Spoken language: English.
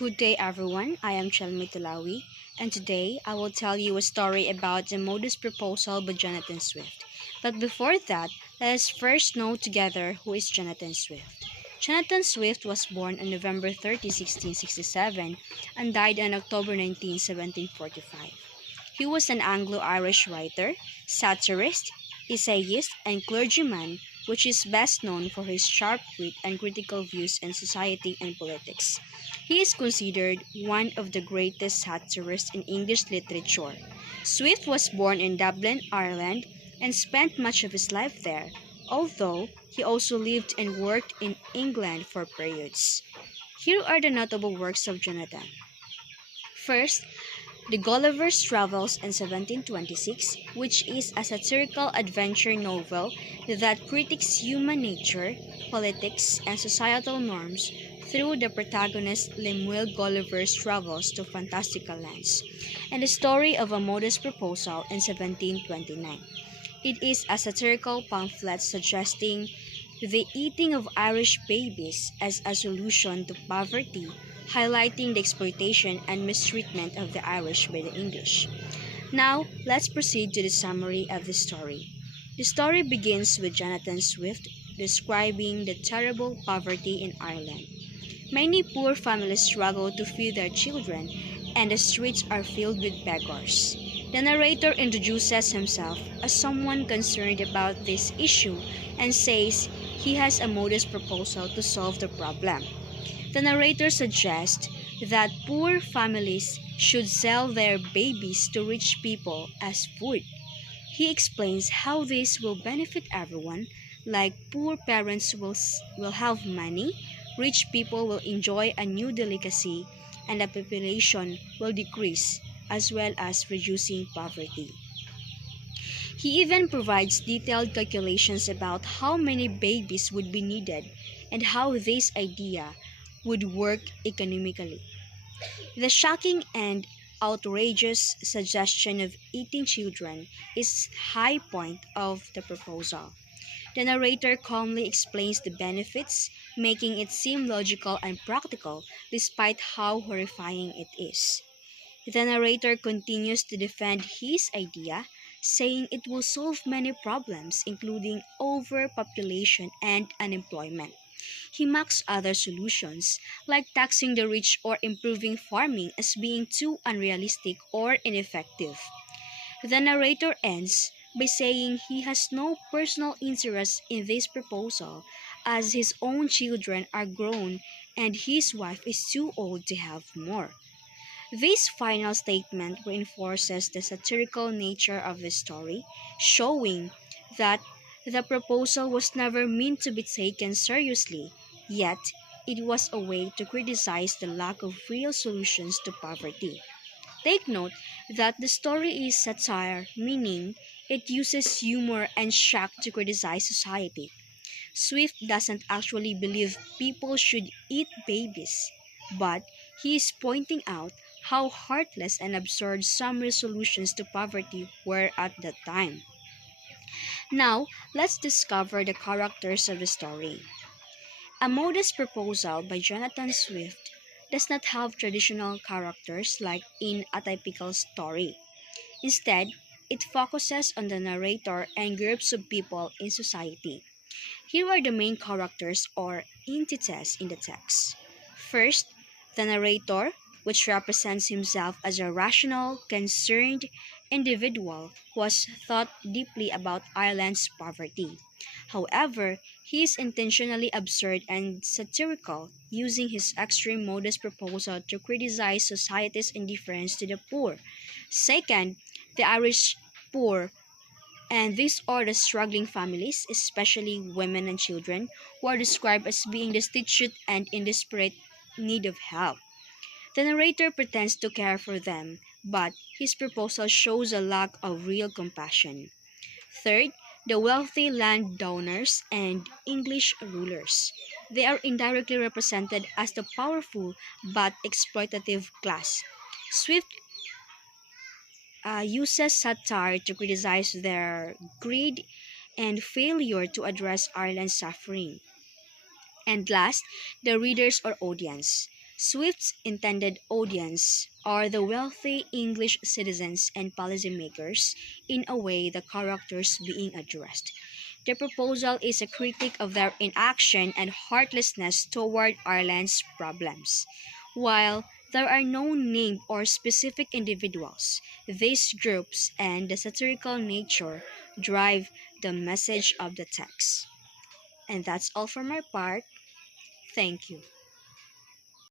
Good day, everyone. I am Tulawe, and today I will tell you a story about the modus proposal by Jonathan Swift. But before that, let us first know together who is Jonathan Swift. Jonathan Swift was born on November 30, 1667, and died on October 19, 1745. He was an Anglo-Irish writer, satirist, essayist, and clergyman, which is best known for his sharp wit and critical views in society and politics. He is considered one of the greatest satirists in English literature. Swift was born in Dublin, Ireland, and spent much of his life there, although he also lived and worked in England for periods. Here are the notable works of Jonathan. First, the Gulliver's Travels in 1726, which is a satirical adventure novel that critiques human nature, politics, and societal norms through the protagonist Lemuel Gulliver's travels to fantastical lands, and the story of a modest proposal in 1729. It is a satirical pamphlet suggesting the eating of Irish babies as a solution to poverty, highlighting the exploitation and mistreatment of the Irish by the English. Now, let's proceed to the summary of the story. The story begins with Jonathan Swift describing the terrible poverty in Ireland. Many poor families struggle to feed their children, and the streets are filled with beggars. The narrator introduces himself as someone concerned about this issue and says he has a modest proposal to solve the problem. The narrator suggests that poor families should sell their babies to rich people as food. He explains how this will benefit everyone, like poor parents will have money, rich people will enjoy a new delicacy, and the population will decrease, as well as reducing poverty. He even provides detailed calculations about how many babies would be needed and how this idea would work economically. The shocking and outrageous suggestion of eating children is the high point of the proposal. The narrator calmly explains the benefits, making it seem logical and practical despite how horrifying it is. The narrator continues to defend his idea, saying it will solve many problems, including overpopulation and unemployment. He mocks other solutions, like taxing the rich or improving farming, as being too unrealistic or ineffective. The narrator ends by saying he has no personal interest in this proposal, as his own children are grown and his wife is too old to have more. This final statement reinforces the satirical nature of the story, showing that the proposal was never meant to be taken seriously, yet it was a way to criticize the lack of real solutions to poverty. Take note that the story is satire, meaning it uses humor and shock to criticize society. Swift doesn't actually believe people should eat babies, but he is pointing out how heartless and absurd some resolutions to poverty were at that time. Now, let's discover the characters of the story. A Modest Proposal by Jonathan Swift does not have traditional characters like in a typical story. Instead, it focuses on the narrator and groups of people in society. Here are the main characters or entities in the text. First, the narrator, which represents himself as a rational, concerned individual who has thought deeply about Ireland's poverty. However, he is intentionally absurd and satirical, using his extreme modest proposal to criticize society's indifference to the poor. Second, the Irish poor, and these are the struggling families, especially women and children, who are described as being destitute and in desperate need of help. The narrator pretends to care for them, but his proposal shows a lack of real compassion. Third, the wealthy landowners and English rulers. They are indirectly represented as the powerful but exploitative class. Swift uses satire to criticize their greed and failure to address Ireland's suffering. And last, the readers or audience. Swift's intended audience are the wealthy English citizens and policymakers in a way the characters being addressed. The proposal is a critique of their inaction and heartlessness toward Ireland's problems. While there are no named or specific individuals, these groups and the satirical nature drive the message of the text. And that's all for my part. Thank you.